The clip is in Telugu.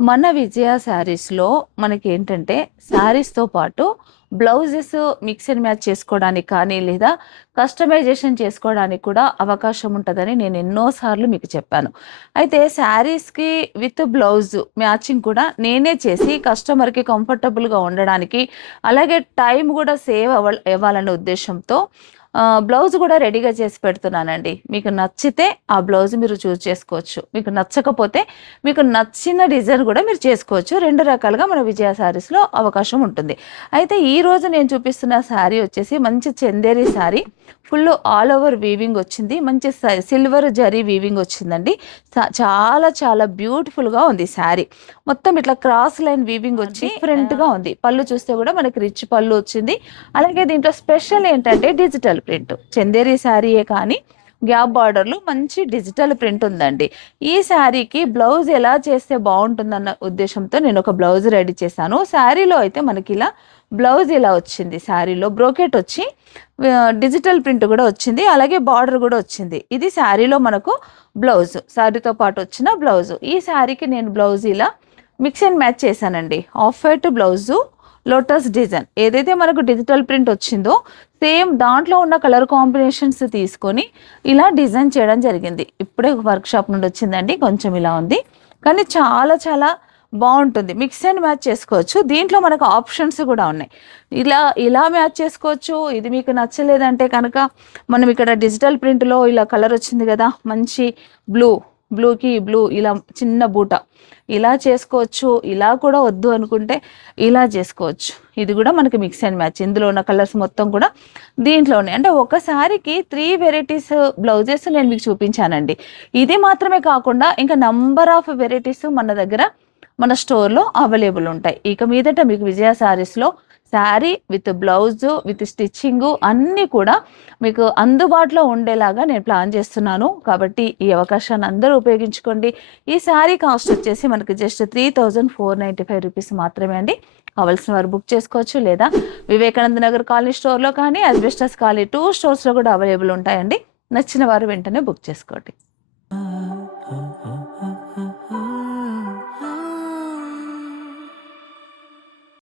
మన విజయ శారీస్‌లో మనకేంటంటే శారీస్‌తో పాటు బ్లౌజెస్ మిక్స్ అండ్ మ్యాచ్ చేసుకోవడానికి కానీ, లేదా కస్టమైజేషన్ చేసుకోవడానికి కూడా అవకాశం ఉంటదని నేను ఎన్నో సార్లు మీకు చెప్పాను. అయితే శారీస్‌కి విత్ బ్లౌజ్ మ్యాచింగ్ కూడా నేనే చేసి కస్టమర్‌కి కంఫర్టబుల్‌గా ఉండడానికి, అలాగే టైం కూడా సేవ్ అవ్వాలనే ఉద్దేశ్యంతో బ్లౌజ్ కూడా రెడీగా చేసి పెడుతున్నానండి. మీకు నచ్చితే ఆ బ్లౌజ్ మీరు చూజ్ చేసుకోవచ్చు. మీకు నచ్చకపోతే మీకు నచ్చిన డిజైన్ కూడా మీరు చేసుకోవచ్చు. 2 రకాలుగా మన విజయ శారీస్‌లో అవకాశం ఉంటుంది. అయితే ఈరోజు నేను చూపిస్తున్న శారీ వచ్చేసి మంచి Chanderi sari. Full all over weaving వచ్చింది. మంచి సిల్వర్ జరీ వీవింగ్ వచ్చిందండి. చాలా చాలా బ్యూటిఫుల్‌గా ఉంది శారీ. మొత్తం ఇట్లా క్రాస్ లైన్ వీవింగ్ వచ్చి డిఫరెంట్‌గా ఉంది. పళ్ళు చూస్తే కూడా మనకి రిచ్ పళ్ళు వచ్చింది. అలాగే దీంట్లో స్పెషల్ ఏంటంటే డిజిటల్ ప్రింట్. చందేరి శారీయే కానీ గ్యాప్ బార్డర్‌లో మంచి డిజిటల్ ప్రింట్ ఉందండి. ఈ శారీకి బ్లౌజ్ ఎలా చేస్తే బావుంటుందన్న ఉద్దేశంతో నేను ఒక బ్లౌజ్ రెడీ చేశాను. శారీలో అయితే మనకి ఇలా బ్లౌజ్ ఇలా వచ్చింది. శారీలో బ్రోకెట్ వచ్చి డిజిటల్ ప్రింట్ కూడా వచ్చింది. అలాగే బార్డర్ కూడా వచ్చింది. ఇది శారీలో మనకు బ్లౌజ్. శారీతో పాటు వచ్చిన బ్లౌజ్. ఈ శారీకి నేను బ్లౌజ్ ఇలా మిక్స్ అండ్ మ్యాచ్ చేశానండి. Off white blouse, lotus design ఏదైతే మనకు డిజిటల్ ప్రింట్ వచ్చిందో సేమ్ దాంట్లో ఉన్న కలర్ కాంబినేషన్స్ తీసుకొని ఇలా డిజైన్ చేయడం జరిగింది. ఇప్పుడే వర్క్షాప్ నుండి వచ్చిందండి. కొంచెం ఇలా ఉంది కానీ చాలా చాలా బాగుంటుంది. మిక్స్ అండ్ మ్యాచ్ చేసుకోవచ్చు. దీంట్లో మనకు ఆప్షన్స్ కూడా ఉన్నాయి. ఇలా మ్యాచ్ చేసుకోవచ్చు. ఇది మీకు నచ్చలేదంటే కనుక మనం ఇక్కడ డిజిటల్ ప్రింట్లో ఇలా కలర్ వచ్చింది కదా, మంచి బ్లూకి బ్లూ ఇలా చిన్న బూట ఇలా చేసుకోవచ్చు. ఇలా కూడా వద్దు అనుకుంటే ఇలా చేసుకోవచ్చు. ఇది కూడా మనకి మిక్స్ అండ్ మ్యాచ్. ఇందులో ఉన్న కలర్స్ మొత్తం కూడా దీంట్లోనే. అంటే ఒకసారికి 3 వెరైటీస్ బ్లౌజెస్ నేను మీకు చూపించానండి. ఇది మాత్రమే కాకుండా ఇంకా నంబర్ ఆఫ్ వెరైటీస్ మన దగ్గర మన స్టోర్లో అవైలబుల్ ఉంటాయి. ఇక మీదట మీకు విజయ శారీస్లో sari with blouse with stitching అన్నీ కూడా మీకు అందుబాటులో ఉండేలాగా నేను ప్లాన్ చేస్తున్నాను. కాబట్టి ఈ అవకాశాన్ని అందరూ ఉపయోగించుకోండి. ఈ శారీ కాస్ట్ వచ్చేసి మనకి జస్ట్ 3495 రూపీస్ మాత్రమే అండి. కావాల్సిన వారు బుక్ చేసుకోవచ్చు. లేదా వివేకానంద నగర్ కాలనీ స్టోర్లో కానీ, అస్బెస్టస్ కాలనీ 2 స్టోర్స్లో కూడా అవైలబుల్ ఉంటాయండి. నచ్చిన వారు వెంటనే బుక్ చేసుకోండి.